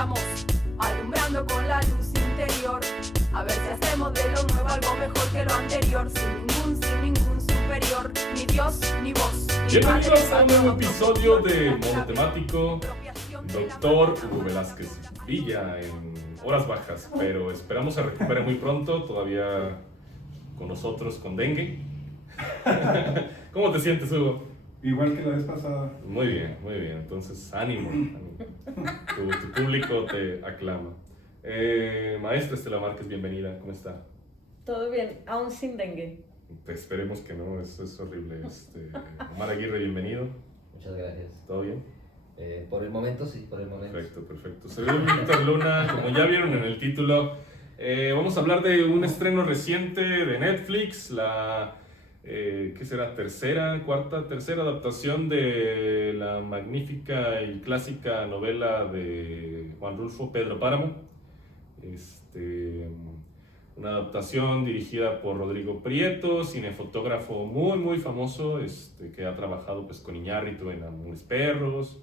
estamos alumbrando con la luz interior. A ver si hacemos de lo nuevo algo mejor que lo anterior. Sin ningún superior, ni Dios, ni vos. Bienvenidos a un nuevo episodio de Monotemático. Doctor Hugo Velázquez Villa en horas bajas, pero esperamos se recupere muy pronto, todavía con nosotros con dengue. ¿Cómo te sientes, Hugo? Igual que la vez pasada. Muy bien, entonces ánimo. Tu público te aclama. Maestra Estela Márquez, bienvenida, ¿cómo está? Todo bien, aún sin dengue. Esperemos que no, eso es horrible. Omar Aguirre, bienvenido. Muchas gracias. ¿Todo bien? Por el momento, sí, por el momento. Perfecto. Soy Víctor Luna, como ya vieron en el título, vamos a hablar de un estreno reciente de Netflix, la, ¿qué será? Tercera adaptación de la magnífica y clásica novela de Juan Rulfo, Pedro Páramo. Una adaptación dirigida por Rodrigo Prieto, cinefotógrafo muy famoso, que ha trabajado pues, con Iñárritu en Amores Perros,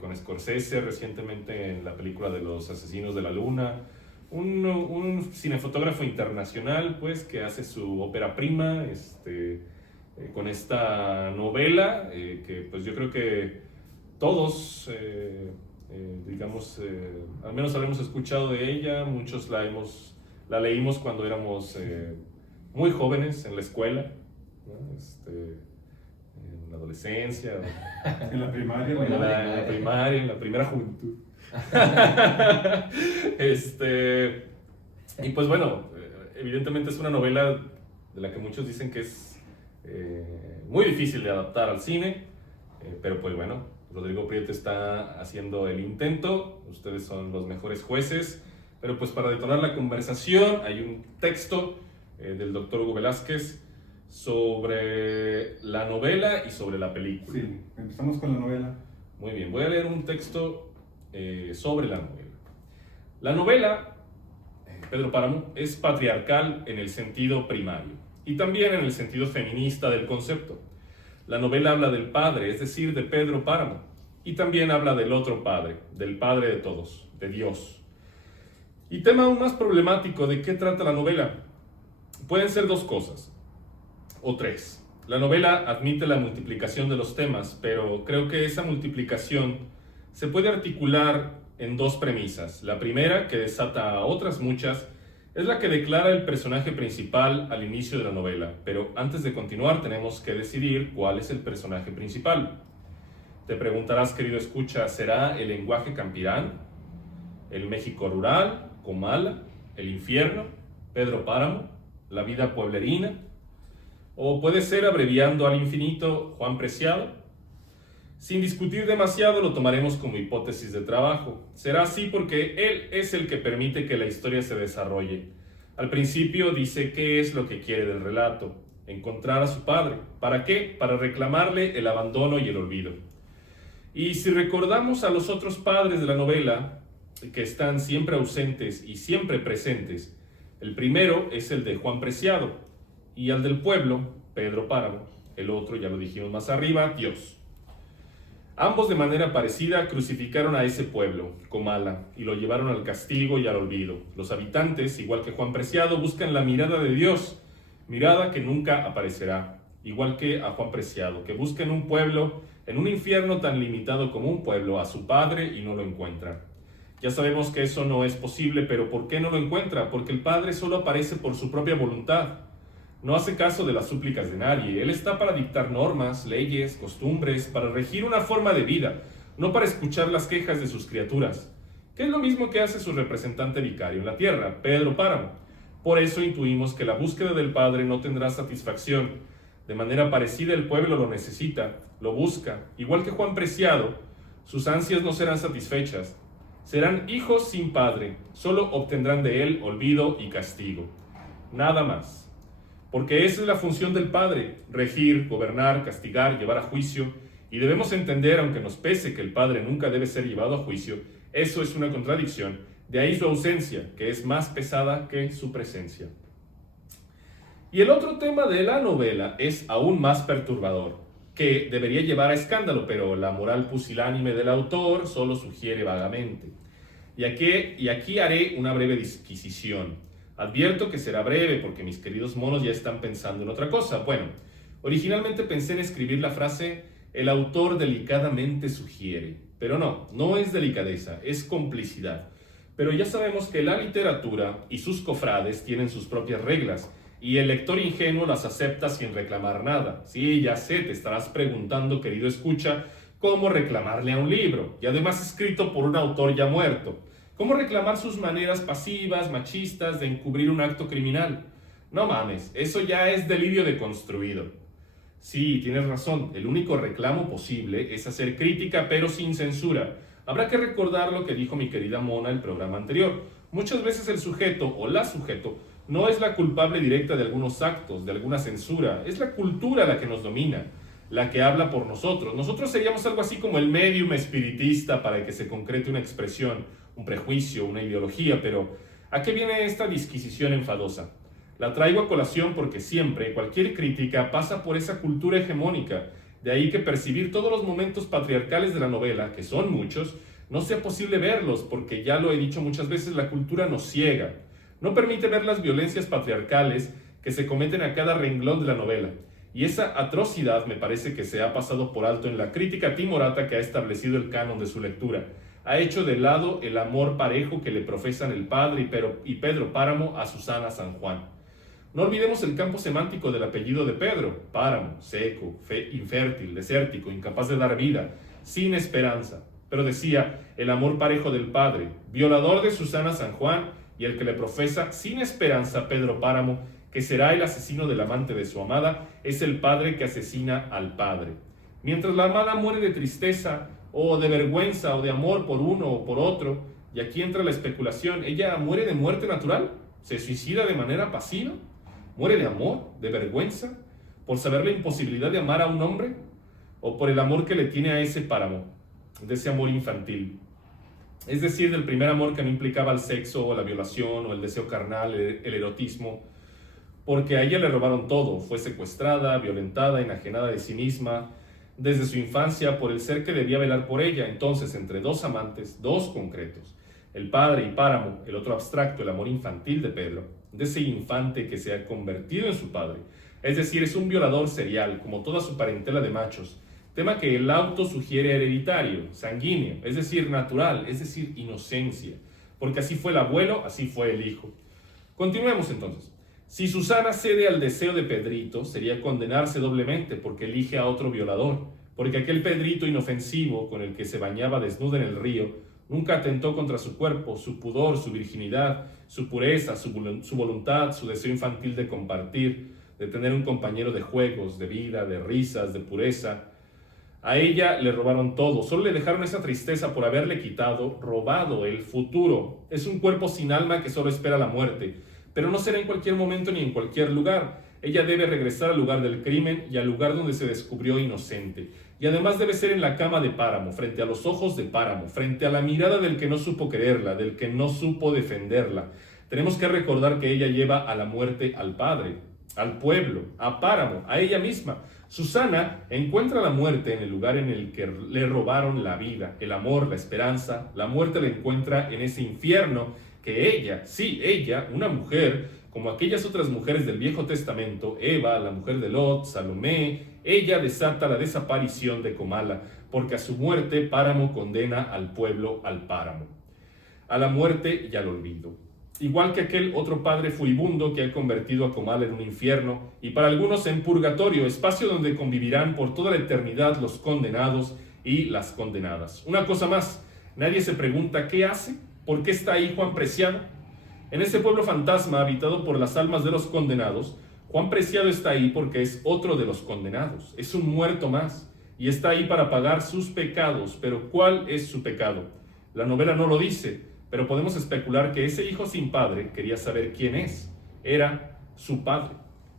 con Scorsese recientemente en la película de Los Asesinos de la Luna. Un cinefotógrafo internacional pues, que hace su ópera prima con esta novela que pues, yo creo que todos, al menos habremos escuchado de ella, muchos la leímos cuando éramos muy jóvenes en la escuela, ¿no? En la adolescencia, En la primaria. en la primera juventud. Y pues bueno, evidentemente es una novela de la que muchos dicen que es muy difícil de adaptar al cine, pero pues bueno, Rodrigo Prieto está haciendo el intento, ustedes son los mejores jueces. Pero pues para detonar la conversación hay un texto del doctor Hugo Velázquez sobre la novela y sobre la película. Sí, empezamos con la novela. Muy bien, voy a leer un texto sobre la novela. La novela, Pedro Páramo, es patriarcal en el sentido primario y también en el sentido feminista del concepto. La novela habla del padre, es decir, de Pedro Páramo, y también habla del otro padre, del padre de todos, de Dios. Y tema aún más problemático, ¿de qué trata la novela? Pueden ser dos cosas, o tres. La novela admite la multiplicación de los temas, pero creo que esa multiplicación se puede articular en dos premisas. La primera, que desata a otras muchas, es la que declara el personaje principal al inicio de la novela. Pero antes de continuar, tenemos que decidir cuál es el personaje principal. Te preguntarás, querido escucha, ¿será el lenguaje campirán? ¿El México rural? Comala, el infierno, Pedro Páramo, la vida pueblerina, o puede ser, abreviando al infinito, Juan Preciado. Sin discutir demasiado, lo tomaremos como hipótesis de trabajo. Será así porque él es el que permite que la historia se desarrolle. Al principio dice qué es lo que quiere del relato: encontrar a su padre. ¿Para qué? Para reclamarle el abandono y el olvido. Y si recordamos a los otros padres de la novela, que están siempre ausentes y siempre presentes, el primero es el de Juan Preciado, y al del pueblo, Pedro Páramo. El otro, ya lo dijimos más arriba, Dios. Ambos de manera parecida crucificaron a ese pueblo, Comala, y lo llevaron al castigo y al olvido. Los habitantes, igual que Juan Preciado, buscan la mirada de Dios, mirada que nunca aparecerá, igual que a Juan Preciado, que busca en un pueblo, en un infierno tan limitado como un pueblo, a su padre y no lo encuentra. Ya sabemos que eso no es posible, pero ¿por qué no lo encuentra? Porque el Padre solo aparece por su propia voluntad. No hace caso de las súplicas de nadie. Él está para dictar normas, leyes, costumbres, para regir una forma de vida, no para escuchar las quejas de sus criaturas, que es lo mismo que hace su representante vicario en la tierra, Pedro Páramo. Por eso intuimos que la búsqueda del Padre no tendrá satisfacción. De manera parecida el pueblo lo necesita, lo busca. Igual que Juan Preciado, sus ansias no serán satisfechas. Serán hijos sin padre, solo obtendrán de él olvido y castigo. Nada más. Porque esa es la función del padre: regir, gobernar, castigar, llevar a juicio. Y debemos entender, aunque nos pese que el padre nunca debe ser llevado a juicio, eso es una contradicción. De ahí su ausencia, que es más pesada que su presencia. Y el otro tema de la novela es aún más perturbador, que debería llevar a escándalo, pero la moral pusilánime del autor solo sugiere vagamente. Y aquí haré una breve disquisición. Advierto que será breve porque mis queridos monos ya están pensando en otra cosa. Bueno, originalmente pensé en escribir la frase "el autor delicadamente sugiere", pero no es delicadeza, es complicidad. Pero ya sabemos que la literatura y sus cofrades tienen sus propias reglas, y el lector ingenuo las acepta sin reclamar nada. Sí, ya sé, te estarás preguntando, querido escucha, ¿cómo reclamarle a un libro? Y además escrito por un autor ya muerto. ¿Cómo reclamar sus maneras pasivas, machistas, de encubrir un acto criminal? No mames, eso ya es delirio deconstruido. Sí, tienes razón, el único reclamo posible es hacer crítica pero sin censura. Habrá que recordar lo que dijo mi querida Mona en el programa anterior. Muchas veces el sujeto o la sujeto no es la culpable directa de algunos actos, de alguna censura, es la cultura la que nos domina, la que habla por nosotros. Nosotros seríamos algo así como el medium espiritista para que se concrete una expresión, un prejuicio, una ideología, pero ¿a qué viene esta disquisición enfadosa? La traigo a colación porque siempre, cualquier crítica pasa por esa cultura hegemónica, de ahí que percibir todos los momentos patriarcales de la novela, que son muchos, no sea posible verlos, porque ya lo he dicho muchas veces, la cultura nos ciega. No permite ver las violencias patriarcales que se cometen a cada renglón de la novela. Y esa atrocidad me parece que se ha pasado por alto en la crítica timorata que ha establecido el canon de su lectura. Ha hecho de lado el amor parejo que le profesan el padre y Pedro Páramo a Susana San Juan. No olvidemos el campo semántico del apellido de Pedro: páramo, seco, infértil, desértico, incapaz de dar vida, sin esperanza. Pero decía, el amor parejo del padre, violador de Susana San Juan, y el que le profesa sin esperanza Pedro Páramo, que será el asesino del amante de su amada, es el padre que asesina al padre. Mientras la amada muere de tristeza, o de vergüenza, o de amor por uno o por otro, y aquí entra la especulación, ¿ella muere de muerte natural? ¿Se suicida de manera pasiva? ¿Muere de amor, de vergüenza, por saber la imposibilidad de amar a un hombre? ¿O por el amor que le tiene a ese páramo, de ese amor infantil? Es decir, del primer amor que no implicaba el sexo o la violación o el deseo carnal, el erotismo, porque a ella le robaron todo, fue secuestrada, violentada, enajenada de sí misma, desde su infancia por el ser que debía velar por ella. Entonces, entre dos amantes, dos concretos, el padre y Páramo, el otro abstracto, el amor infantil de Pedro, de ese infante que se ha convertido en su padre, es decir, es un violador serial, como toda su parentela de machos, tema que el auto sugiere hereditario, sanguíneo, es decir, natural, es decir, inocencia, porque así fue el abuelo, así fue el hijo. Continuemos entonces. Si Susana cede al deseo de Pedrito, sería condenarse doblemente porque elige a otro violador, porque aquel Pedrito inofensivo con el que se bañaba desnuda en el río nunca atentó contra su cuerpo, su pudor, su virginidad, su pureza, su voluntad, su deseo infantil de compartir, de tener un compañero de juegos, de vida, de risas, de pureza. A ella le robaron todo, solo le dejaron esa tristeza por haberle quitado, robado el futuro. Es un cuerpo sin alma que solo espera la muerte, pero no será en cualquier momento ni en cualquier lugar. Ella debe regresar al lugar del crimen y al lugar donde se descubrió inocente. Y además debe ser en la cama de Páramo, frente a los ojos de Páramo, frente a la mirada del que no supo quererla, del que no supo defenderla. Tenemos que recordar que ella lleva a la muerte al padre, al pueblo, a Páramo, a ella misma. Susana encuentra la muerte en el lugar en el que le robaron la vida, el amor, la esperanza. La muerte la encuentra en ese infierno que ella, sí, ella, una mujer, como aquellas otras mujeres del Viejo Testamento, Eva, la mujer de Lot, Salomé, ella desata la desaparición de Comala, porque a su muerte Páramo condena al pueblo al páramo, a la muerte y al olvido. Igual que aquel otro padre furibundo que ha convertido a Comala en un infierno, y para algunos en purgatorio, espacio donde convivirán por toda la eternidad los condenados y las condenadas. Una cosa más, nadie se pregunta ¿qué hace? ¿Por qué está ahí Juan Preciado? En ese pueblo fantasma habitado por las almas de los condenados, Juan Preciado está ahí porque es otro de los condenados, es un muerto más, y está ahí para pagar sus pecados. Pero ¿cuál es su pecado? La novela no lo dice, pero podemos especular que ese hijo sin padre quería saber quién es. Era su padre.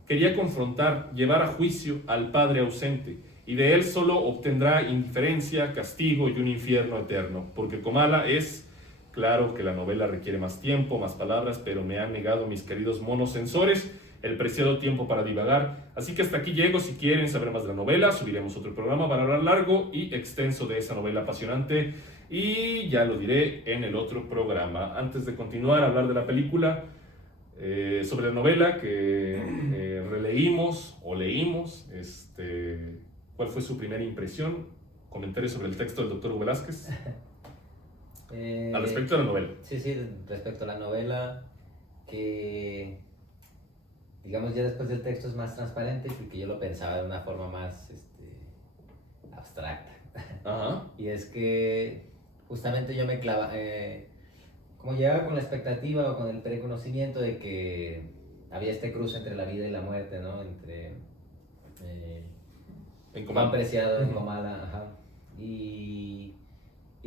Quería confrontar, llevar a juicio al padre ausente, y de él solo obtendrá indiferencia, castigo y un infierno eterno, porque Comala es... Claro que la novela requiere más tiempo, más palabras, pero me han negado mis queridos monos censores el preciado tiempo para divagar. Así que hasta aquí llego. Si quieren saber más de la novela, subiremos otro programa para hablar largo y extenso de esa novela apasionante y ya lo diré en el otro programa. Antes de continuar a hablar de la película, sobre la novela que releímos o leímos, ¿cuál fue su primera impresión? Comentarios sobre el texto del Dr. Hugo Velázquez al respecto de la novela. Sí, respecto a la novela, que digamos ya después del texto es más transparente, porque yo lo pensaba de una forma más abstracta. Ajá. Y es que justamente yo me clava, como llegaba con la expectativa o con el preconocimiento de que había este cruce entre la vida y la muerte, ¿no? Entre En Juan Comala. Preciado en Comala, ajá. Y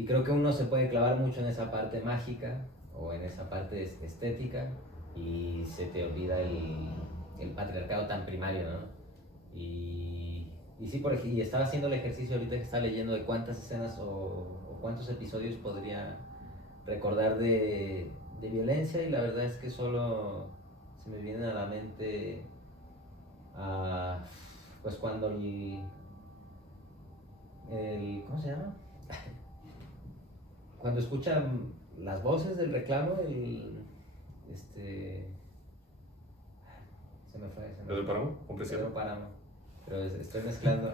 creo que uno se puede clavar mucho en esa parte mágica o en esa parte estética y se te olvida el patriarcado tan primario, ¿no? Y sí, y estaba haciendo el ejercicio ahorita que estaba leyendo de cuántas escenas o cuántos episodios podría recordar de violencia, y la verdad es que solo se me viene a la mente pues cuando ¿cómo se llama? Cuando escuchan las voces del reclamo, se me fue. ¿Pedro Páramo? ¿Con Preciado? Pedro Páramo. Pero estoy mezclando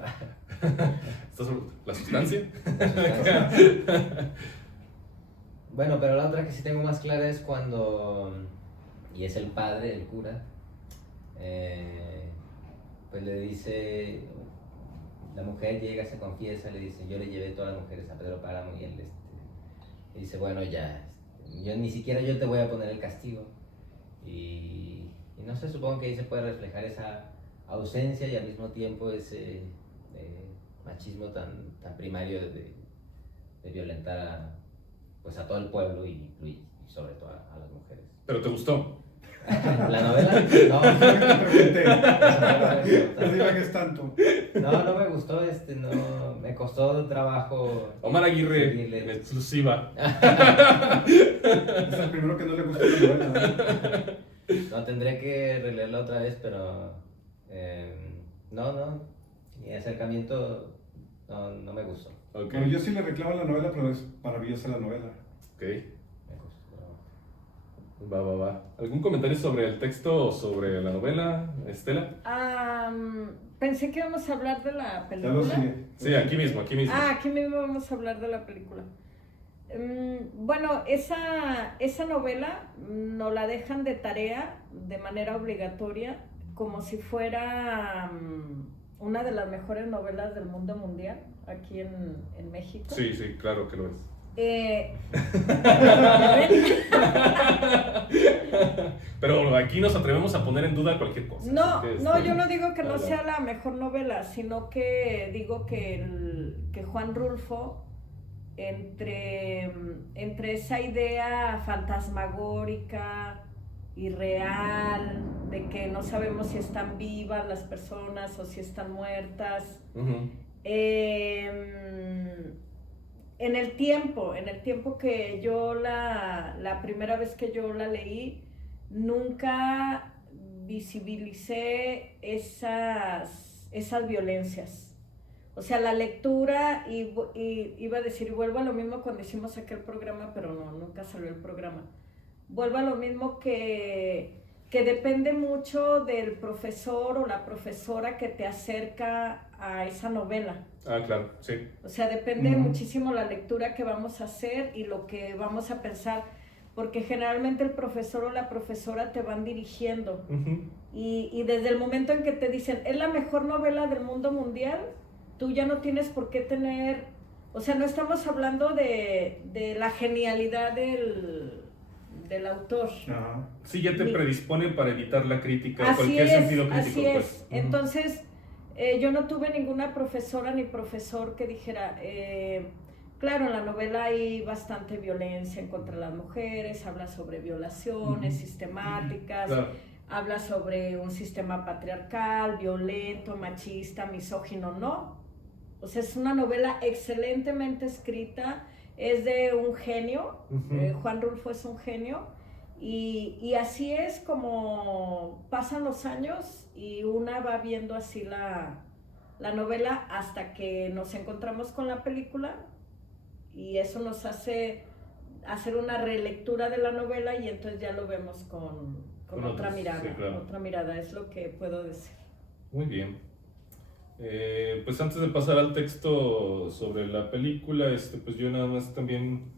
¿La sustancia? la sustancia. Bueno, pero la otra que sí tengo más clara es cuando, y es el padre, el cura, pues le dice, la mujer llega, se confiesa, le dice, yo le llevé todas las mujeres a Pedro Páramo, y él le dice, bueno, ya, ni siquiera yo te voy a poner el castigo. Y no sé, supongo que ahí se puede reflejar esa ausencia y al mismo tiempo ese machismo tan primario de violentar a todo el pueblo y sobre todo a las mujeres. ¿Pero te gustó? ¿La novela? No. No divagues tanto. No me gustó, no, me costó trabajo. Omar Aguirre, seguirle. en exclusiva. Es el primero que no le gustó la novela. No, tendré que releerla otra vez, pero no, mi acercamiento no me gustó. Ok. Bueno, yo sí le reclamo a la novela, pero es maravillosa la novela. Ok. Me costó. Va. ¿Algún comentario sobre el texto o sobre la novela, Estela? Pensé que íbamos a hablar de la Ya película. lo sigue. Sí, aquí mismo. Aquí mismo vamos a hablar de la película. Bueno, esa novela nos la dejan de tarea de manera obligatoria, como si fuera una de las mejores novelas del mundo mundial, aquí en México. Sí, claro que lo es. Pero aquí nos atrevemos a poner en duda cualquier cosa. No, así que, yo no digo que no adelante. sea la mejor novela, sino que digo que Juan Rulfo, entre esa idea fantasmagórica y real, de que no sabemos si están vivas las personas o si están muertas, Uh-huh. en el tiempo que yo la primera vez que yo la leí, nunca visibilicé esas violencias. O sea, la lectura, y iba a decir, vuelvo a lo mismo cuando hicimos aquel programa, pero no, nunca salió el programa. Vuelvo a lo mismo que depende mucho del profesor o la profesora que te acerca a esa novela. Ah, claro, sí. O sea, depende muchísimo la lectura que vamos a hacer y lo que vamos a pensar, porque generalmente el profesor o la profesora te van dirigiendo. Uh-huh. Y desde el momento en que te dicen, es la mejor novela del mundo mundial, tú ya no tienes por qué tener, o sea, no estamos hablando de la genialidad del autor. Ajá. Sí, ya te predispone para evitar la crítica, Así cualquier es, sentido crítico. así pues. es. Entonces, yo no tuve ninguna profesora ni profesor que dijera, claro, en la novela hay bastante violencia en contra de las mujeres, habla sobre violaciones sistemáticas, Claro. habla sobre un sistema patriarcal, violento, machista, misógino, no. O sea, es una novela excelentemente escrita, es de un genio, Juan Rulfo es un genio, y así es como pasan los años y una va viendo así la novela hasta que nos encontramos con la película y eso nos hace hacer una relectura de la novela y entonces ya lo vemos con otra mirada, sí, claro. otra mirada, es lo que puedo decir. Muy bien. Pues antes de pasar al texto sobre la película, pues yo nada más también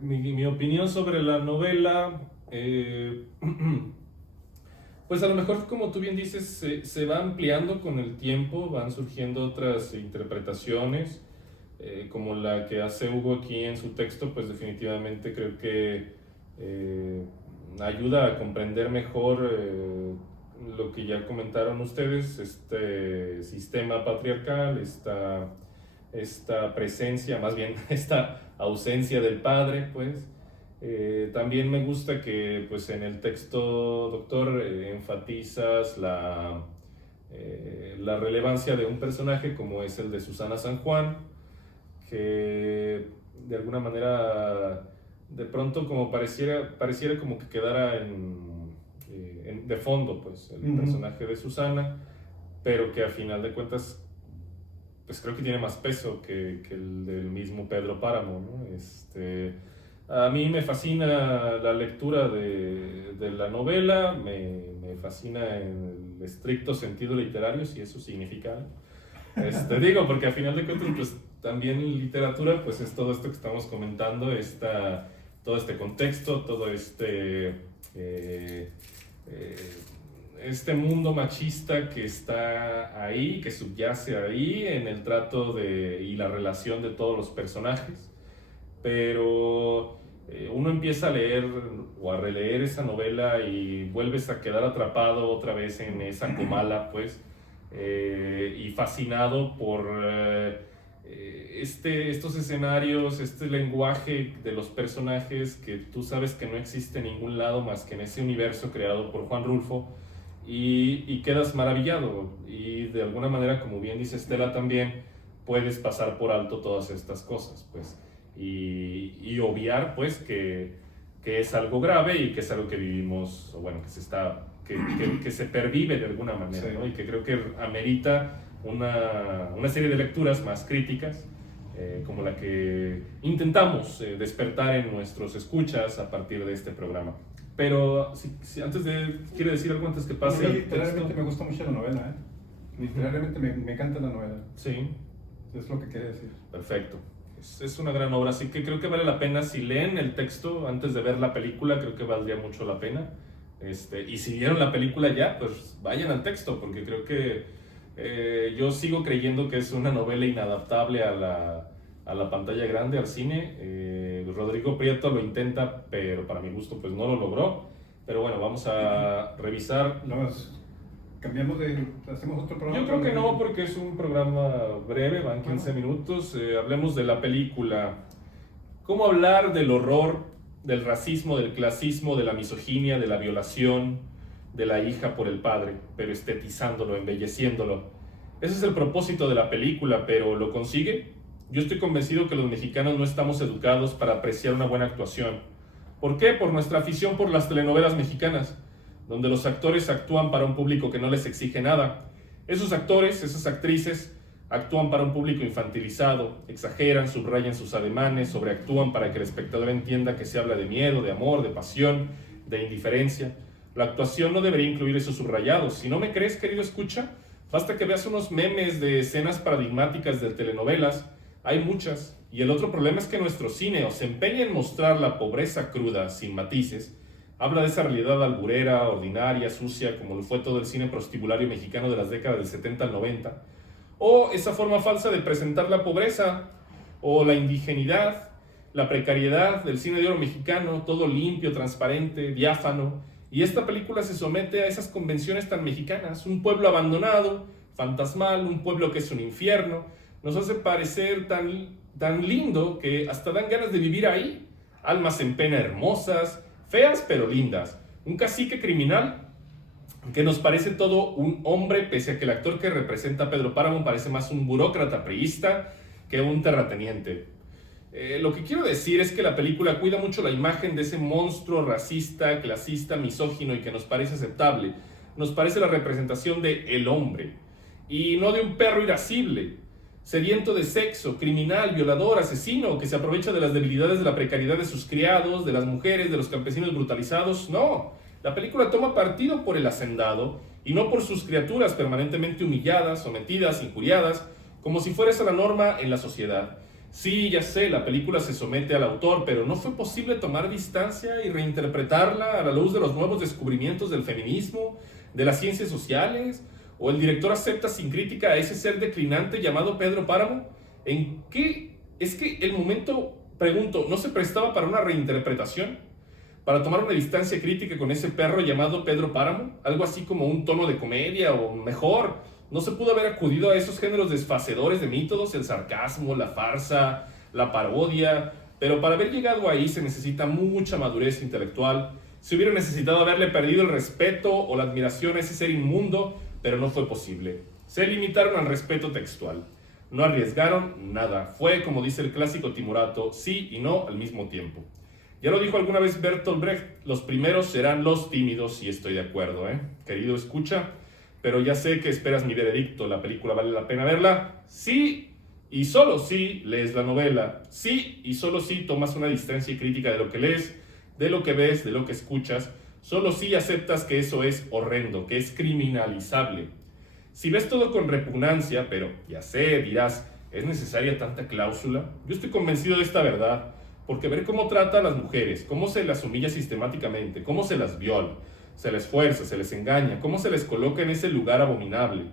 mi opinión sobre la novela, pues a lo mejor como tú bien dices se va ampliando con el tiempo, van surgiendo otras interpretaciones, como la que hace Hugo aquí en su texto, pues definitivamente creo que ayuda a comprender mejor lo que ya comentaron ustedes, este sistema patriarcal, esta presencia, más bien esta ausencia del padre, pues. También me gusta que pues, en el texto, doctor, enfatizas la relevancia de un personaje como es el de Susana San Juan, que de alguna manera de pronto como pareciera como que quedara de fondo, pues, el personaje de Susana, pero que a final de cuentas, pues creo que tiene más peso que el del mismo Pedro Páramo, ¿no? A mí me fascina la lectura de la novela, me fascina en el estricto sentido literario, si eso significa. Digo, porque a final de cuentas, pues también literatura, pues es todo esto que estamos comentando, todo este contexto, todo este mundo machista que está ahí, que subyace ahí en el trato y la relación de todos los personajes. Pero uno empieza a leer o a releer esa novela y vuelves a quedar atrapado otra vez en esa comala, pues, y fascinado por estos escenarios, este lenguaje de los personajes que tú sabes que no existe en ningún lado más que en ese universo creado por Juan Rulfo, y quedas maravillado, y de alguna manera, como bien dice Estela también, puedes pasar por alto todas estas cosas, pues, y obviar, pues, que es algo grave y que es algo que vivimos, o bueno, que se pervive de alguna manera, sí, ¿no? Y que creo que amerita una serie de lecturas más críticas, como la que intentamos despertar en nuestros escuchas a partir de este programa. Pero si antes ¿quiere decir algo antes que pase al literalmente texto? me gusta mucho la novela, Literalmente me encanta la novela. Sí. Es lo que quería decir. Perfecto. Es una gran obra, así que creo que vale la pena, si leen el texto antes de ver la película, creo que valdría mucho la pena. Y si vieron la película ya, pues vayan al texto, porque creo que yo sigo creyendo que es una novela inadaptable a la pantalla grande, al cine. Rodrigo Prieto lo intenta, pero para mi gusto pues no lo logró. Pero bueno, vamos a revisar. ¿Hacemos otro programa? Yo creo que no, porque es un programa breve, van 15 minutos. Hablemos de la película. ¿Cómo hablar del horror, del racismo, del clasismo, de la misoginia, de la violación de la hija por el padre, pero estetizándolo, embelleciéndolo? Ese es el propósito de la película, pero ¿lo consigue? Yo estoy convencido que los mexicanos no estamos educados para apreciar una buena actuación. ¿Por qué? Por nuestra afición por las telenovelas mexicanas, donde los actores actúan para un público que no les exige nada. Esos actores, esas actrices, actúan para un público infantilizado, exageran, subrayan sus ademanes, sobreactúan para que el espectador entienda que se habla de miedo, de amor, de pasión, de indiferencia. La actuación no debería incluir esos subrayados. Si no me crees, querido escucha, basta que veas unos memes de escenas paradigmáticas de telenovelas. Hay muchas. Y el otro problema es que nuestro cine se empeña en mostrar la pobreza cruda, sin matices. Habla de esa realidad alburera, ordinaria, sucia, como lo fue todo el cine prostibulario mexicano de las décadas del 70 al 90. O esa forma falsa de presentar la pobreza, o la indigenidad, la precariedad del cine de oro mexicano, todo limpio, transparente, diáfano. Y esta película se somete a esas convenciones tan mexicanas. Un pueblo abandonado, fantasmal, un pueblo que es un infierno. Nos hace parecer tan lindo que hasta dan ganas de vivir ahí. Almas en pena hermosas, feas pero lindas. Un cacique criminal que nos parece todo un hombre, pese a que el actor que representa a Pedro Páramo parece más un burócrata priista que un terrateniente. Lo que quiero decir es que la película cuida mucho la imagen de ese monstruo racista, clasista, misógino y que nos parece aceptable. Nos parece la representación de el hombre y no de un perro irascible. sediento de sexo, criminal, violador, asesino, que se aprovecha de las debilidades de la precariedad de sus criados, de las mujeres, de los campesinos brutalizados. No, la película toma partido por el hacendado y no por sus criaturas permanentemente humilladas, sometidas, injuriadas, como si fuera esa la norma en la sociedad. Sí, ya sé, la película se somete al autor, pero ¿no fue posible tomar distancia y reinterpretarla a la luz de los nuevos descubrimientos del feminismo, de las ciencias sociales? ¿O el director acepta sin crítica a ese ser declinante llamado Pedro Páramo? ¿En qué? Es que el momento, pregunto, ¿no se prestaba para una reinterpretación? ¿Para tomar una distancia crítica con ese perro llamado Pedro Páramo? Algo así como un tono de comedia, o mejor, ¿no se pudo haber acudido a esos géneros desfacedores de métodos, el sarcasmo, la farsa, la parodia? Pero para haber llegado ahí se necesita mucha madurez intelectual. Se hubiera necesitado haberle perdido el respeto o la admiración a ese ser inmundo, pero no fue posible. Se limitaron al respeto textual. No arriesgaron nada. Fue, como dice el clásico Timurato, sí y no al mismo tiempo. Ya lo dijo alguna vez Bertolt Brecht, los primeros serán los tímidos, y estoy de acuerdo, querido escucha, pero ya sé que esperas mi veredicto. ¿La película vale la pena verla? Sí, y solo sí lees la novela. Sí, y solo sí tomas una distancia crítica de lo que lees, de lo que ves, de lo que escuchas. Solo sí aceptas que eso es horrendo, que es criminalizable. Si ves todo con repugnancia, pero ya sé, dirás, ¿es necesaria tanta cláusula? Yo estoy convencido de esta verdad, porque ver cómo trata a las mujeres, cómo se las humilla sistemáticamente, cómo se las viola, se les fuerza, se les engaña, cómo se les coloca en ese lugar abominable,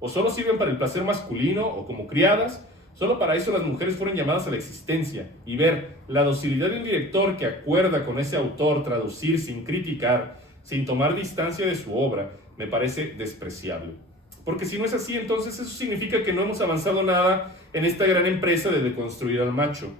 o solo sirven para el placer masculino, o como criadas, solo para eso las mujeres fueron llamadas a la existencia, y ver la docilidad de un director que acuerda con ese autor traducir sin criticar, sin tomar distancia de su obra, me parece despreciable. Porque si no es así, entonces eso significa que no hemos avanzado nada en esta gran empresa de deconstruir al macho.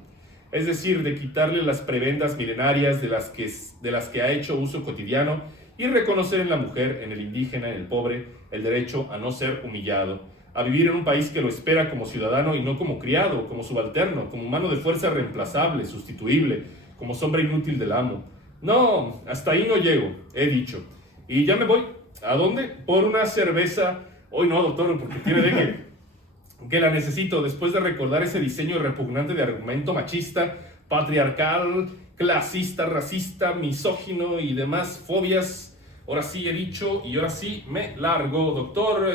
Es decir, de quitarle las prebendas milenarias de las que ha hecho uso cotidiano y reconocer en la mujer, en el indígena, en el pobre, el derecho a no ser humillado, a vivir en un país que lo espera como ciudadano y no como criado, como subalterno, como mano de fuerza reemplazable, sustituible, como sombra inútil del amo. No, hasta ahí no llego, he dicho. Y ya me voy. ¿A dónde? Por una cerveza. Hoy no, doctor, porque tiene de que la necesito después de recordar ese diseño repugnante de argumento machista, patriarcal, clasista, racista, misógino y demás fobias. Ahora sí he dicho y ahora sí me largo. Doctor,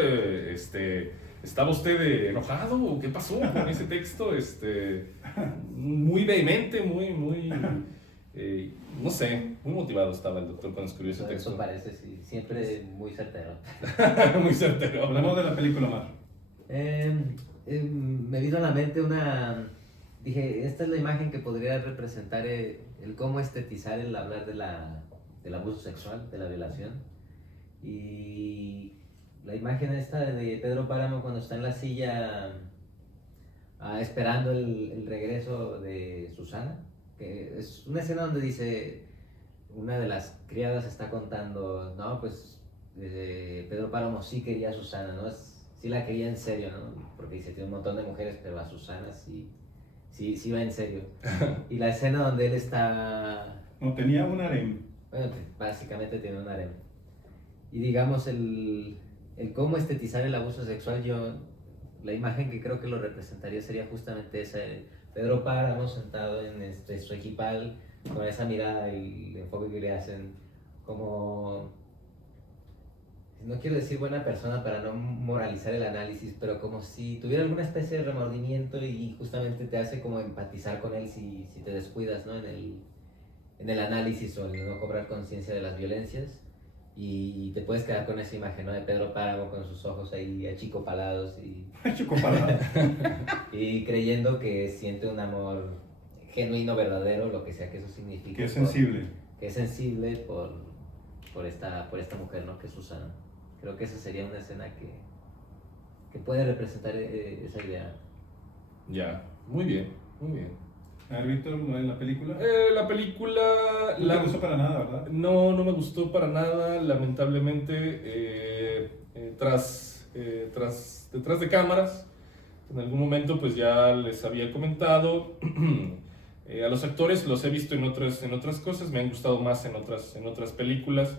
¿estaba usted enojado o qué pasó con ese texto? Muy vehemente, muy no sé, muy motivado estaba el doctor cuando escribió ese texto. Eso parece, sí, siempre muy certero. Muy certero. Hablamos de la película, Mar. Me vino a la mente dije, esta es la imagen que podría representar el cómo estetizar el hablar del abuso sexual, de la violación. Y la imagen esta de Pedro Páramo cuando está en la silla esperando el regreso de Susana, que es una escena donde dice, una de las criadas está contando, no, pues Pedro Páramo sí quería a Susana, ¿no? Sí la quería en serio, ¿no? Porque dice, tiene un montón de mujeres, pero a Susana sí va en serio. Y la escena donde él está... No, tenía un harem. Bueno, básicamente tiene un harem. Y digamos, el cómo estetizar el abuso sexual, la imagen que creo que lo representaría sería justamente esa, Pedro Páramo sentado en su equipal, con esa mirada y el enfoque que le hacen, como... No quiero decir buena persona para no moralizar el análisis, pero como si tuviera alguna especie de remordimiento y justamente te hace como empatizar con él si te descuidas, ¿no? en el análisis o en no cobrar conciencia de las violencias, y te puedes quedar con esa imagen, ¿no? De Pedro Páramo con sus ojos ahí achicopalados y creyendo que siente un amor genuino, verdadero, lo que sea que eso signifique. Que es sensible. Que es sensible por esta mujer, ¿no? Que es Susana. Creo que esa sería una escena que puede representar esa idea. Ya, muy bien, muy bien. A ver, Víctor, ¿la película? La película... No te gustó para nada, ¿verdad? No me gustó para nada, lamentablemente. Detrás de cámaras, en algún momento pues ya les había comentado, a los actores los he visto en otras cosas, me han gustado más en otras películas.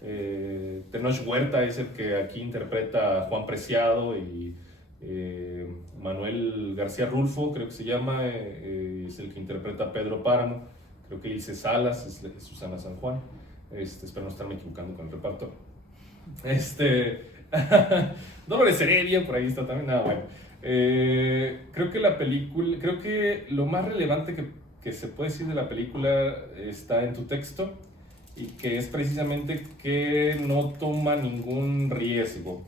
Tenoch Huerta es el que aquí interpreta a Juan Preciado y Manuel García Rulfo, creo que se llama, es el que interpreta a Pedro Páramo. Creo que Ilse Salas es Susana San Juan. Espero no estarme equivocando con el reparto. Dolores Heredia, por ahí está también. Nada, bueno. Creo que la película, creo que lo más relevante que se puede decir de la película está en tu texto, y que es precisamente que no toma ningún riesgo.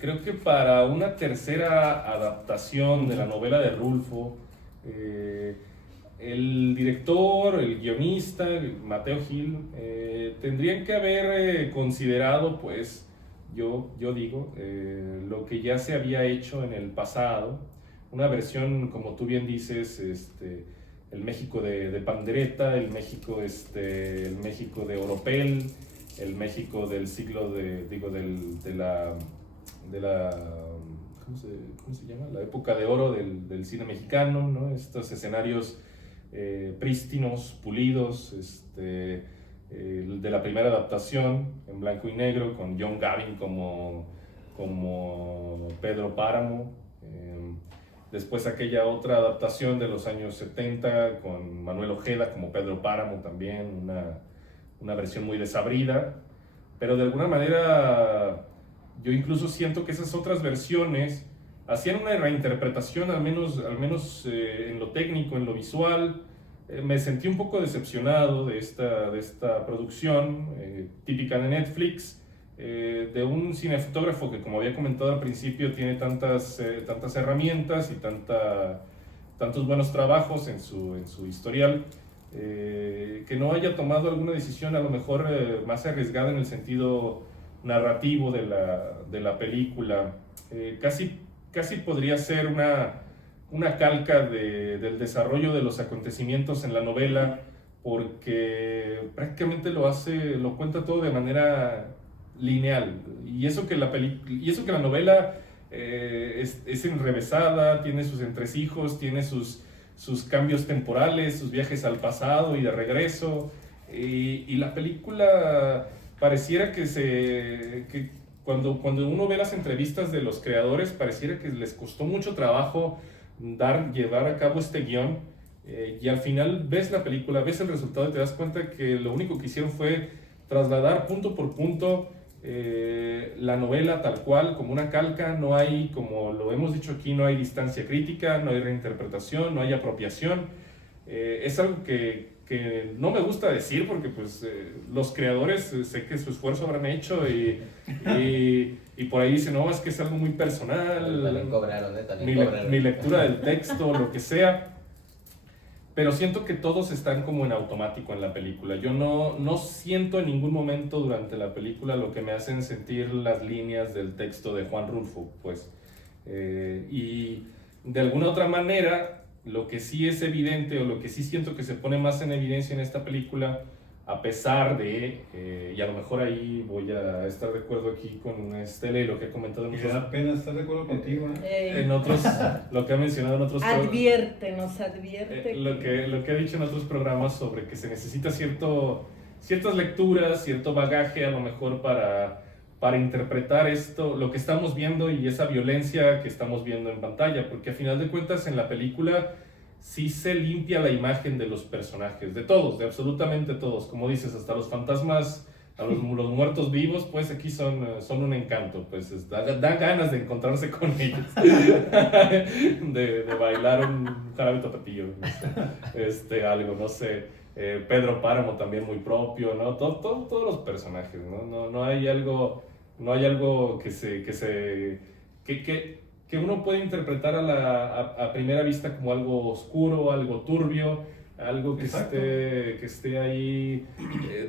Creo que para una tercera adaptación de la novela de Rulfo, el director, el guionista, Mateo Gil, tendrían que haber considerado, pues, yo digo, lo que ya se había hecho en el pasado, una versión, como tú bien dices, el México de Pandereta, el México de Oropel, el México del siglo de la ¿cómo se llama? La época de oro del cine mexicano, ¿no? Estos escenarios prístinos, pulidos, de la primera adaptación en blanco y negro, con John Gavin como Pedro Páramo. Después aquella otra adaptación de los años 70 con Manuel Ojeda como Pedro Páramo también, una versión muy desabrida, pero de alguna manera yo incluso siento que esas otras versiones hacían una reinterpretación, al menos en lo técnico, en lo visual. Me sentí un poco decepcionado de esta producción típica de Netflix, de un cinefotógrafo que, como había comentado al principio, tiene tantas herramientas y tantos buenos trabajos en su historial, que no haya tomado alguna decisión a lo mejor más arriesgada en el sentido narrativo de la película. Casi podría ser una calca del desarrollo de los acontecimientos en la novela, porque prácticamente lo cuenta todo de manera lineal, y eso que la novela es enrevesada, tiene sus entresijos, tiene sus cambios temporales, sus viajes al pasado y de regreso, y la película pareciera que cuando uno ve las entrevistas de los creadores, pareciera que les costó mucho trabajo llevar a cabo este guión, y al final ves la película, ves el resultado y te das cuenta que lo único que hicieron fue trasladar punto por punto la novela tal cual, como una calca. No hay, como lo hemos dicho aquí, no hay distancia crítica, no hay reinterpretación, no hay apropiación. Es algo que no me gusta decir, porque pues los creadores sé que su esfuerzo habrán hecho, y por ahí dicen, no, es que es algo muy personal, También cobraron, también mi lectura del texto, lo que sea. Pero siento que todos están como en automático en la película. Yo no siento en ningún momento durante la película lo que me hacen sentir las líneas del texto de Juan Rulfo, pues. Y de alguna otra manera, lo que sí es evidente, o lo que sí siento que se pone más en evidencia en esta película, a pesar de, y a lo mejor ahí voy a estar de acuerdo aquí con Estela y lo que ha comentado en Me da pena estar de acuerdo contigo, en otros, lo que ha mencionado en otros advierte lo que ha dicho en otros programas sobre que se necesita ciertas lecturas, cierto bagaje a lo mejor para interpretar esto, lo que estamos viendo, y esa violencia que estamos viendo en pantalla, porque a final de cuentas en la película sí se limpia la imagen de los personajes, de todos, de absolutamente todos, como dices, hasta los fantasmas, a los muertos vivos, pues aquí son un encanto, pues dan ganas de encontrarse con ellos, de bailar un jarabe tapatío, no sé, algo, no sé, Pedro Páramo también muy propio, ¿no? Todos los personajes, ¿no? No hay algo que uno puede interpretar a primera vista como algo oscuro, algo turbio, algo que esté ahí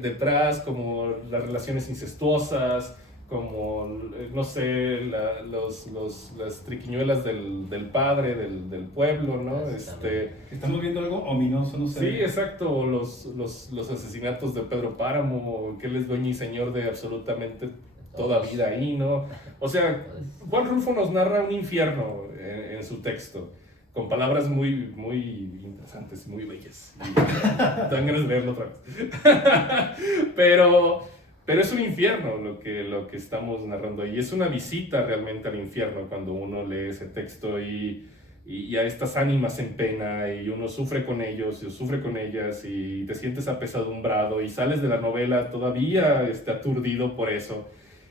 detrás, como las relaciones incestuosas, como, no sé, las triquiñuelas del padre, del pueblo, ¿no? Estamos viendo algo ominoso, no sé. Sí, exacto, o los asesinatos de Pedro Páramo, que él es dueño y señor de absolutamente toda vida ahí, ¿no? O sea, Juan Rulfo nos narra un infierno en su texto, con palabras muy, muy interesantes, muy bellas. Dan ganas de verlo otra vez. Pero es un infierno lo que estamos narrando y es una visita realmente al infierno cuando uno lee ese texto y a estas ánimas en pena y uno sufre con ellos y sufre con ellas y te sientes apesadumbrado y sales de la novela todavía aturdido por eso.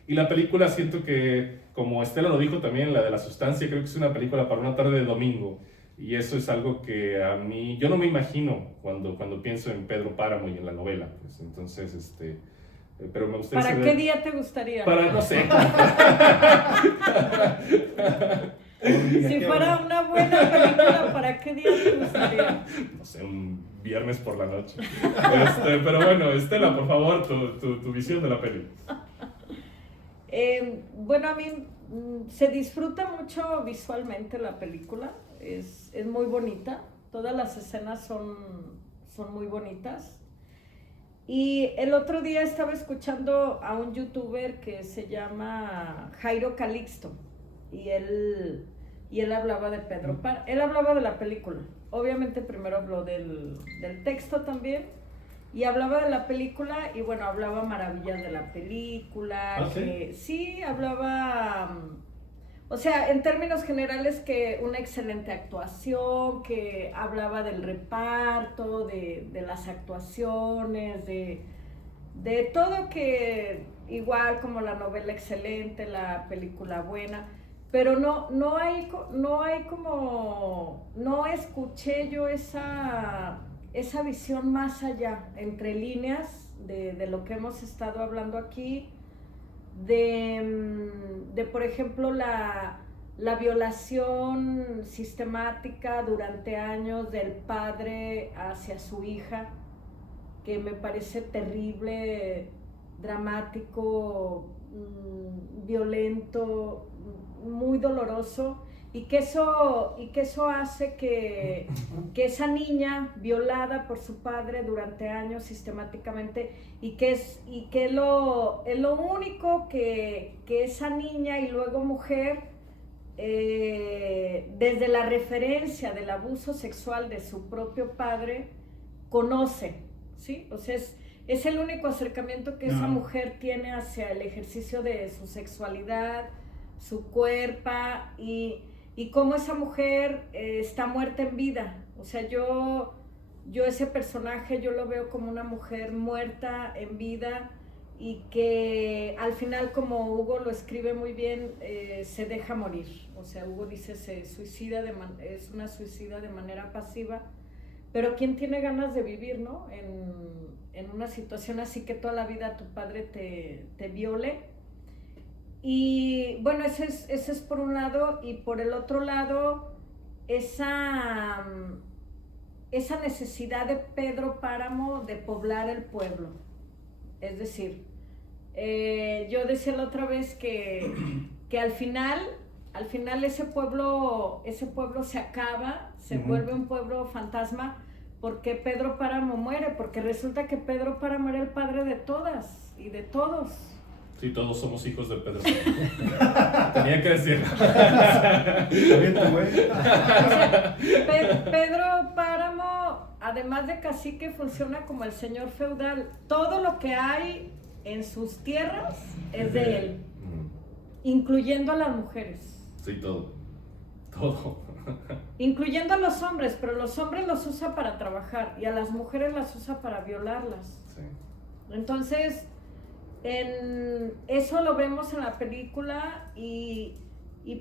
Y la película siento que, como Estela lo dijo también, la de La Sustancia, creo que es una película para una tarde de domingo. Y eso es algo que a mí, yo no me imagino cuando pienso en Pedro Páramo y en la novela. Pues, entonces, pero me gustaría ¿Para saber, qué día te gustaría? Para, no sé. Si fuera una buena película, ¿para qué día te gustaría? No sé, un viernes por la noche. Pero bueno, Estela, por favor, tu visión de la peli. Bueno, a mí se disfruta mucho visualmente la película, es muy bonita, todas las escenas son muy bonitas. Y el otro día estaba escuchando a un youtuber que se llama Jairo Calixto y él hablaba de Pedro Páramo, él hablaba de la película, obviamente primero habló del texto también y hablaba de la película y bueno, hablaba maravillas de la película, ¿Ah, que sí, hablaba, o sea, en términos generales que una excelente actuación, que hablaba del reparto, de las actuaciones, de todo, que igual como la novela excelente, la película buena, pero no escuché yo esa visión más allá, entre líneas de lo que hemos estado hablando aquí, de por ejemplo la violación sistemática durante años del padre hacia su hija, que me parece terrible, dramático, violento, muy doloroso, y que eso hace que esa niña violada por su padre durante años sistemáticamente, y que lo único que esa niña y luego mujer, desde la referencia del abuso sexual de su propio padre, conoce, ¿sí? O sea, es el único acercamiento que esa mujer tiene hacia el ejercicio de su sexualidad, su cuerpo, y cómo esa mujer está muerta en vida. O sea, yo ese personaje yo lo veo como una mujer muerta en vida y que al final, como Hugo lo escribe muy bien, se deja morir. O sea, Hugo dice se suicida, es una suicida de manera pasiva, pero ¿quién tiene ganas de vivir, no? En una situación así, que toda la vida tu padre te viole. Y bueno, ese es por un lado, y por el otro lado, esa necesidad de Pedro Páramo de poblar el pueblo. Es decir, yo decía la otra vez que al final ese pueblo se acaba, se vuelve un pueblo fantasma, porque Pedro Páramo muere, porque resulta que Pedro Páramo era el padre de todas y de todos. Sí, todos somos hijos de Pedro. Tenía que decirlo. Pedro Páramo, además de cacique, funciona como el señor feudal. Todo lo que hay en sus tierras es de él, incluyendo a las mujeres. Sí, todo. Incluyendo a los hombres, pero los hombres los usa para trabajar y a las mujeres las usa para violarlas. Sí. Entonces, eso lo vemos en la película y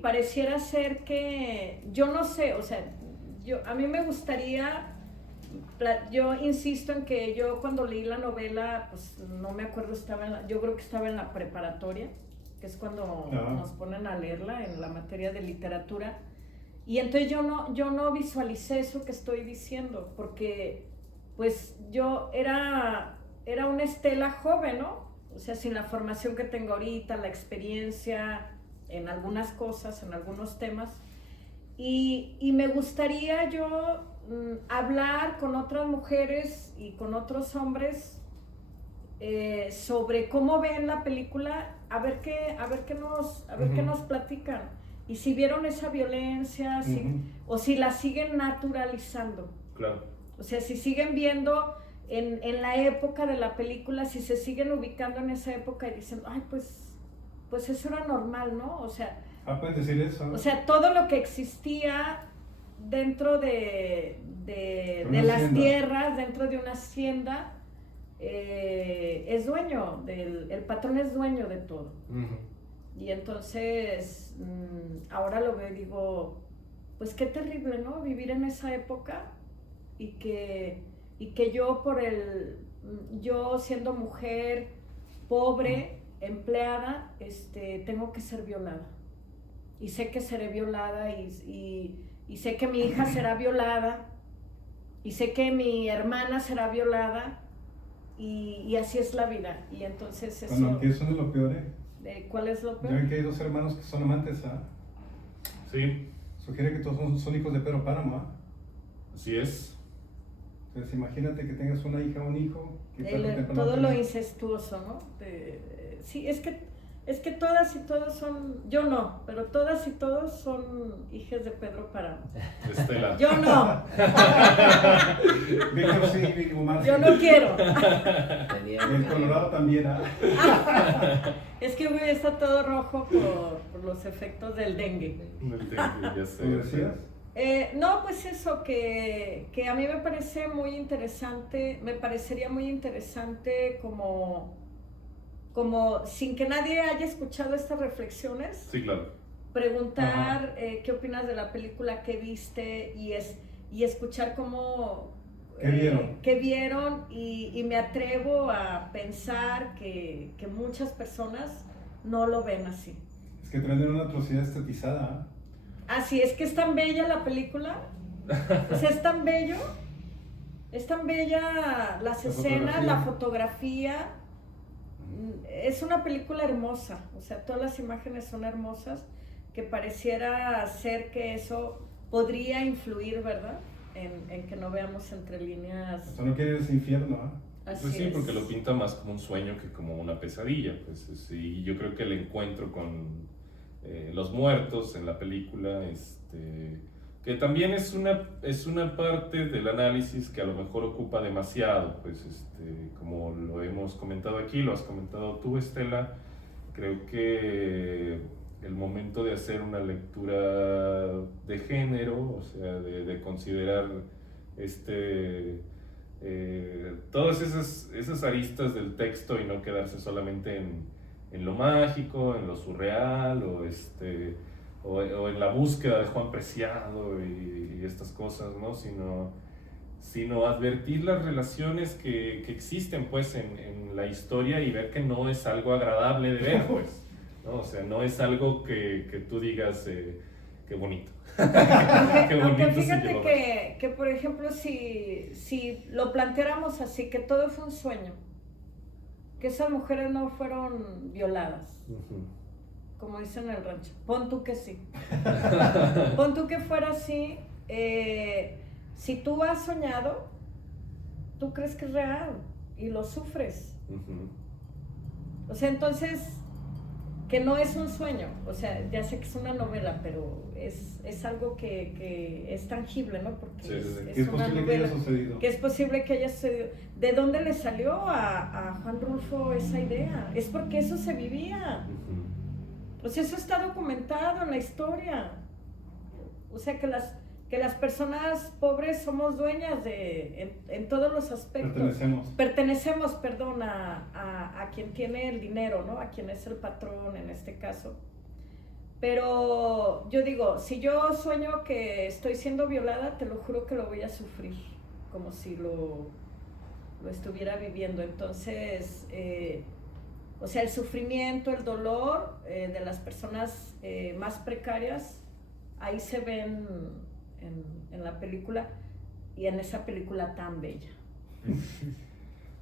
pareciera ser que, yo no sé, o sea, a mí me gustaría, yo insisto en que yo cuando leí la novela, pues no me acuerdo, yo creo que estaba en la preparatoria, que es cuando nos ponen a leerla en la materia de literatura, y entonces yo no visualicé eso que estoy diciendo, porque pues yo era una Estela joven, ¿no? O sea, sin la formación que tengo ahorita, la experiencia en algunas cosas, en algunos temas. Y me gustaría yo hablar con otras mujeres y con otros hombres sobre cómo ven la película, a ver qué nos platican. Y si vieron esa violencia, o si la siguen naturalizando. Claro. O sea, si siguen viendo en la época de la película, si se siguen ubicando en esa época y dicen, ay, pues eso era normal, ¿no? O sea, puedes decir eso. o sea, todo lo que existía dentro de las hacienda. Tierras, dentro de una hacienda, es dueño, el patrón es dueño de todo. Y entonces, ahora lo veo y digo, pues qué terrible, ¿no? Vivir en esa época y que yo siendo mujer, pobre, empleada, tengo que ser violada. Y sé que seré violada y sé que mi hija será violada y sé que mi hermana será violada y así es la vida. Y entonces eso... Bueno, que eso no es lo peor, ¿Cuál es lo Ya peor? ven que hay 2 hermanos que son amantes, Sí, Sugiere que todos son hijos de Pedro Páramo, así es. Entonces imagínate que tengas una hija o un hijo que tarde o temprano Todo te- lo incestuoso, ¿no? Sí, es que todas y todos son, yo no, pero todas y todos son hijas de Pedro Páramo. Estela. Yo no, Víctor sí, Víctor Omar sí. yo no quiero. Y el Colorado también, Es que güey está todo rojo por los efectos del dengue. Ya sé. ¿Tú decías? No, pues eso, que a mí me parece muy interesante, me parecería muy interesante como sin que nadie haya escuchado estas reflexiones, Sí, claro. preguntar qué opinas de la película, qué viste y escuchar cómo... ¿Qué vieron? Y me atrevo a pensar que muchas personas no lo ven así. Es que traen una atrocidad estetizada. Así es que es tan bella la película, o sea, es tan bella las escenas, la fotografía, es una película hermosa, o sea, todas las imágenes son hermosas, que pareciera ser que eso podría influir, ¿verdad? En que no veamos entre líneas. O sea, no quiere ir a ese infierno, Así Pues sí, es. porque lo pinta más como un sueño que como una pesadilla. Pues sí, yo creo que el encuentro con los muertos en la película, que también es una parte del análisis que a lo mejor ocupa demasiado, pues como lo hemos comentado aquí, lo has comentado tú, Estela. Creo que el momento de hacer una lectura de género, o sea, de considerar todas esas aristas del texto y no quedarse solamente en lo mágico, en lo surreal o en la búsqueda de Juan Preciado y estas cosas, ¿no? Sino advertir las relaciones que existen pues en la historia y ver que no es algo agradable de ver, pues, ¿no? O sea, no es algo que tú digas qué bonito. Qué Aunque bonito se fíjate llevó. que, por ejemplo, si lo planteáramos así, que todo fue un sueño, que esas mujeres no fueron violadas, Ujú. como dicen en el rancho, pon tú que sí. Pon tú que fuera así, si tú has soñado, tú crees que es real y lo sufres. Ujú. O sea, entonces, que no es un sueño, o sea, ya sé que es una novela, pero es algo que es tangible, ¿no? Porque Sí, sí, sí. Que es una posible que haya novela, sucedido. que es posible que haya sucedido. ¿De dónde le salió a Juan Rulfo esa idea? Es porque eso se vivía. Ujú. O sea, eso está documentado en la historia. O sea, que las personas pobres somos dueñas en todos los aspectos. Pertenecemos, perdón, a quien tiene el dinero, ¿no? A quien es el patrón en este caso. Pero yo digo, si yo sueño que estoy siendo violada, te lo juro que lo voy a sufrir, como si lo estuviera viviendo. Entonces, o sea, el sufrimiento, el dolor de las personas más precarias, ahí se ven en la película y en esa película tan bella.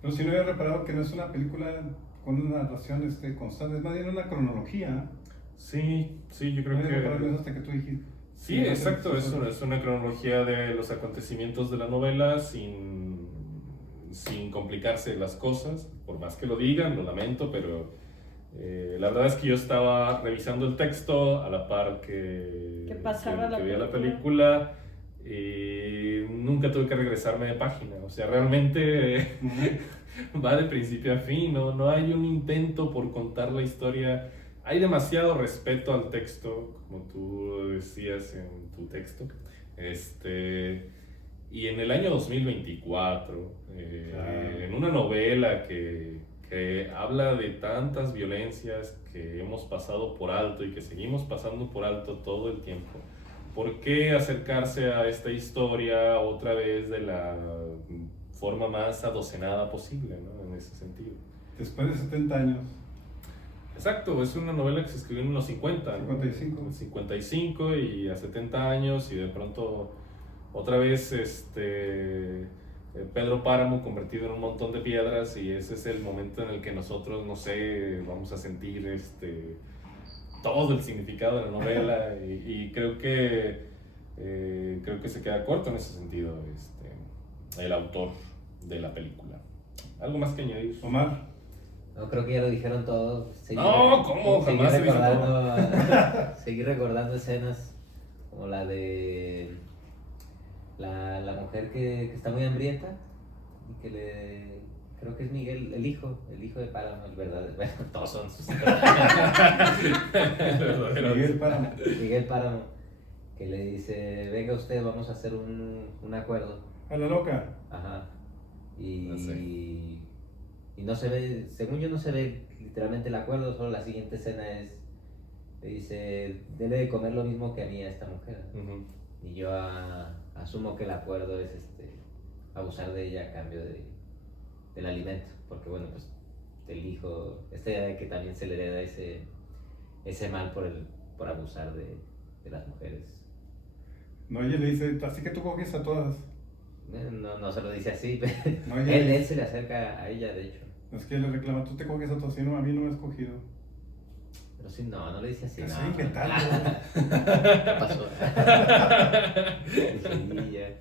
Pero si no había reparado que no es una película con una narración constante, es más bien una cronología. Sí, yo creo No había reparado que... eso hasta que tú dijiste. Sí, exacto, es una cronología de los acontecimientos de la novela sin complicarse las cosas, por más que lo digan, lo lamento, pero la verdad es que yo estaba revisando el texto a la par que pasaba que la veía la película. película y nunca tuve que regresarme de página. O sea, realmente va de principio a fin, no hay un intento por contar la historia. Hay demasiado respeto al texto, como tú decías en tu texto. Y en el año 2024, en una novela que habla de tantas violencias que hemos pasado por alto y que seguimos pasando por alto todo el tiempo, ¿por qué acercarse a esta historia otra vez de la forma más adocenada posible, ¿no? En ese sentido. Después de 70 años. Exacto, es una novela que se escribió en los 50, ¿no? 55. En 55 y a 70 años y de pronto otra vez Pedro Páramo convertido en un montón de piedras, y ese es el momento en el que nosotros, no sé, vamos a sentir todo el significado de la novela y creo que se queda corto en ese sentido el autor de la película. ¿Algo más que añadir? Omar. No, creo que ya lo dijeron todos. ¿Cómo? Jamás se dijo recordando, seguir recordando escenas como la de la mujer que está muy hambrienta y que creo que es Miguel, el hijo de Páramo, el verdadero. Bueno, todos son sus Miguel Páramo, que le dice, venga usted, vamos a hacer un acuerdo. A la loca. Ajá. Y No sé. y no se ve, según yo no se ve literalmente el acuerdo, solo la siguiente escena es, le dice, debe de comer lo mismo que a mí a esta mujer. Uh-huh. Y yo asumo que el acuerdo es abusar de ella a cambio del alimento, porque bueno, pues el hijo, esta idea de que también se le hereda ese mal por abusar de las mujeres. No, ella le dice, así que tú coges a todas. No se lo dice así, pero No, él se le acerca a ella, de hecho. Es que él le reclama, tú te coges a todas, y no, a mí no me has cogido. Pero sí, no le dice así. Estoy No. inventando. ¿Qué pasó? Dije,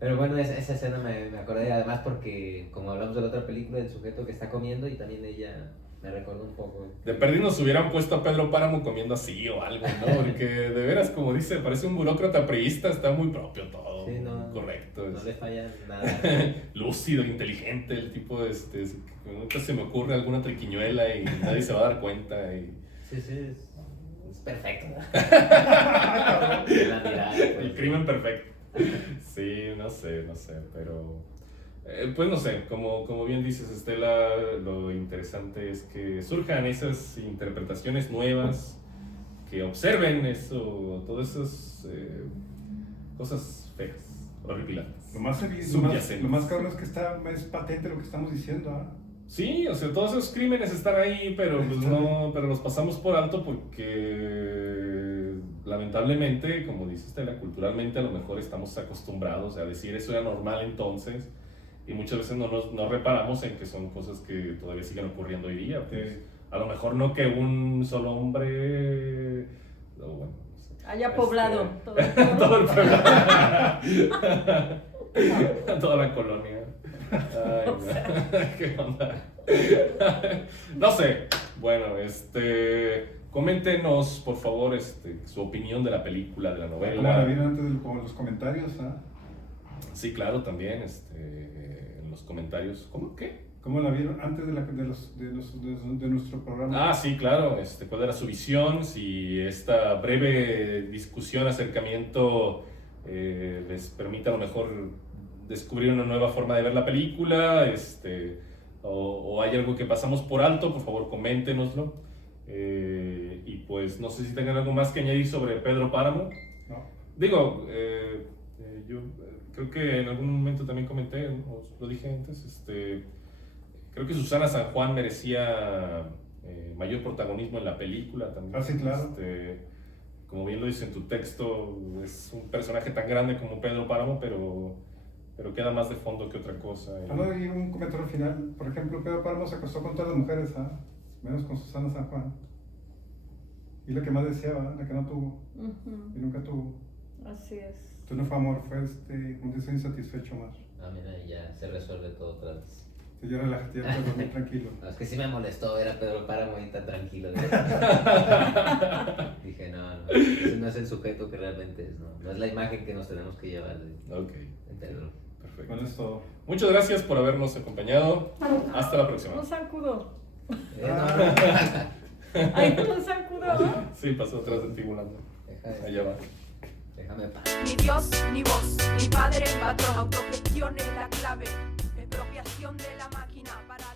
pero bueno, esa escena me acordé, además porque como hablamos de la otra película, del sujeto que está comiendo, y también ella me recordó un poco. De perdido nos hubieran puesto a Pedro Páramo comiendo así o algo, ¿no? Porque de veras, como dice, parece un burócrata priista, está muy propio todo, Sí, no, correcto. No le falla nada. Lúcido, inteligente, el tipo, nunca se me ocurre alguna triquiñuela y nadie se va a dar cuenta. Sí, es perfecto. La mirada, pues. El crimen perfecto. Sí, no sé, pero... pues no sé, como bien dices, Estela, lo interesante es que surjan esas interpretaciones nuevas, que observen eso, todas esas cosas feas, horripilantes. Lo más cabrón es que es patente lo que estamos diciendo, ¿ah? Sí, o sea, todos esos crímenes están ahí, pero pues pero los pasamos por alto porque lamentablemente, como dice Estela, culturalmente a lo mejor estamos acostumbrados a decir eso era normal entonces, y muchas veces no reparamos en que son cosas que todavía siguen ocurriendo hoy día. Pues, Sí. a lo mejor no que un solo hombre, bueno, no sé, haya poblado todo el todo el pueblo. pueblo. Toda la colonia. Ay, no. ¿Qué onda? No sé. Bueno, coméntenos, por favor, su opinión de la película, de la ¿Cómo la novela. vieron antes de los comentarios, ah? Sí, claro, también, en los comentarios. ¿Cómo? ¿Qué? ¿Cómo la vieron antes de nuestro programa? Ah, sí, claro. ¿Cuál era su visión? Si esta breve discusión, acercamiento, les permite a lo mejor descubrir una nueva forma de ver la película, o hay algo que pasamos por alto, por favor, coméntenoslo. Y pues no sé si tengan algo más que añadir sobre Pedro Páramo. No. Digo, yo creo que en algún momento también comenté, o lo dije antes, creo que Susana San Juan merecía mayor protagonismo en la película también. Ah, sí, claro. Como bien lo dice en tu texto, es un personaje tan grande como Pedro Páramo, pero queda más de fondo que otra cosa. Y un comentario final. Por ejemplo, Pedro Páramo se acostó con todas las mujeres, ¿ah? Menos con Susana San Juan. Y lo que más deseaba, la que no tuvo. Ujú. Y nunca tuvo. Así es. Entonces no fue amor, fue un deseo insatisfecho más. Ah, mira, ya se resuelve todo otra vez. Te yo relájate, ya puedes dormir tranquilo. No, es que sí me molestó ver a Pedro Páramo ahí tan tranquilo. Dije, no, ese no es el sujeto que realmente es, no es la imagen que nos tenemos que llevar Ok, de Pedro. perfecto. Con esto. Muchas gracias por habernos acompañado. Hasta la próxima. Un zancudo. No, Ay, un zancudo. Sí, pasó atrás de ti volando. Allá va. Déjame paz. Ni Dios, ni vos, ni padre, patrón. Autogestión es la clave. Expropiación de la máquina para